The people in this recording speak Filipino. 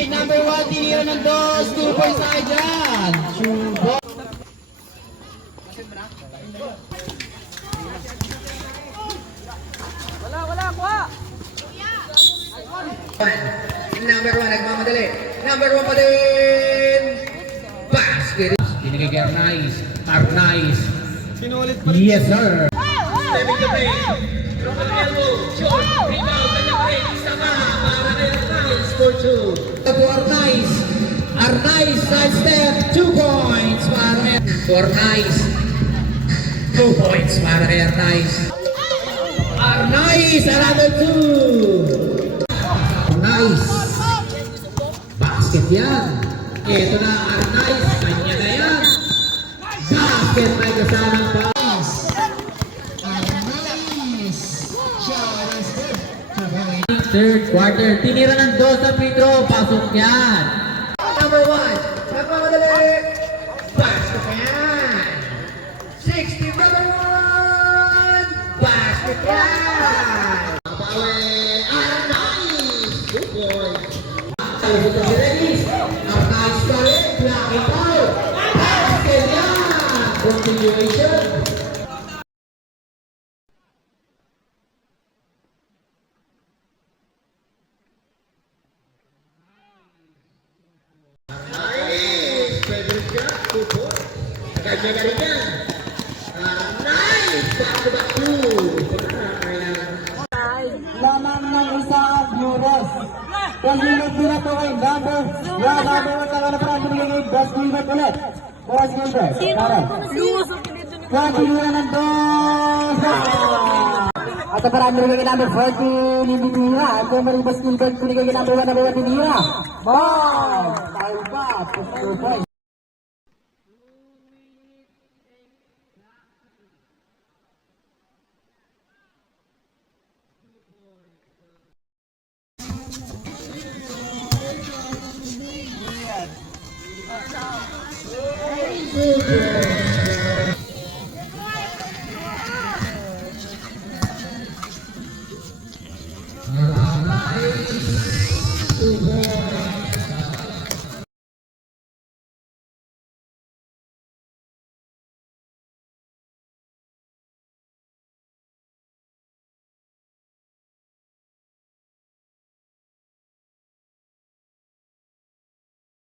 Okay, number 1, tinira ng dos. 2 points tayo dyan. Chubo. Wala, kuha! Number 1, nagmamadali. Number 1 pa din. Basket. Binigay kay Arnaiz. Sinulit pa rin. Yes, sir. Stepping the pace. From the elbow. Short. Rebound. And the break. Sama. Para kay Arnaiz for 2. To Arnaiz side step. 2 points para kay Arnaiz. 2 points para kay Arnaiz. Arnaiz, another 2. Arnaiz. Basket yan. Ito na Arnaiz. Kanya na yan. Basket may kasamang pass. Third quarter. Tinira ng dos sa free throw. Pasok yan. Number 1. Nagmamadali. Basket pa yan. 60 number 1. Basket yan. Papawe. Arnaiz. 2 points. Ito si Renis. Arnaiz pa rin. Black it out. Basket yan. Continuation. Jaga rin yan. Nice! Back to back 2. Lamang ng isang euros. Pag-unit din ito kay number 1 na parang binigay best unit ulit. Boss Gilbert. Parang. Tinira ng dos. At parang binigay kay number 40 ni Tinira. At yung best Gilbert binigay kay number 1 ni Tinira. Ball! Tayo ba? 2 points.